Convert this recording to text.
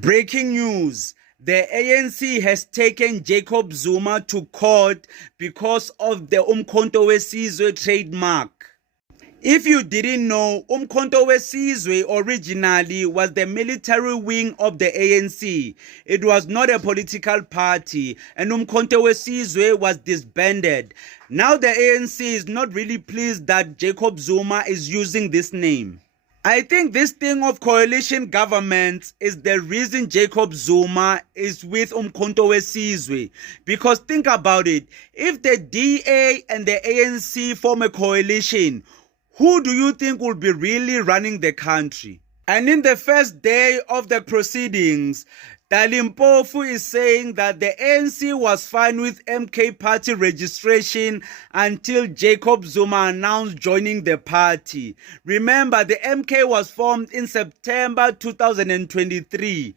Breaking news. The ANC has taken Jacob Zuma to court because of the uMkhonto WeSizwe trademark. If you didn't know, uMkhonto WeSizwe originally was the military wing of the ANC. It was not a political party, and uMkhonto WeSizwe was disbanded. Now the ANC is not really pleased that Jacob Zuma is using this name. I think this thing of coalition governments is the reason Jacob Zuma is with uMkhonto WeSizwe. Because think about it, if the DA and the ANC form a coalition, who do you think will be really running the country? And in the first day of the proceedings, Dali Mpofu is saying that the ANC was fine with MK party registration until Jacob Zuma announced joining the party. Remember, the MK was formed in September 2023.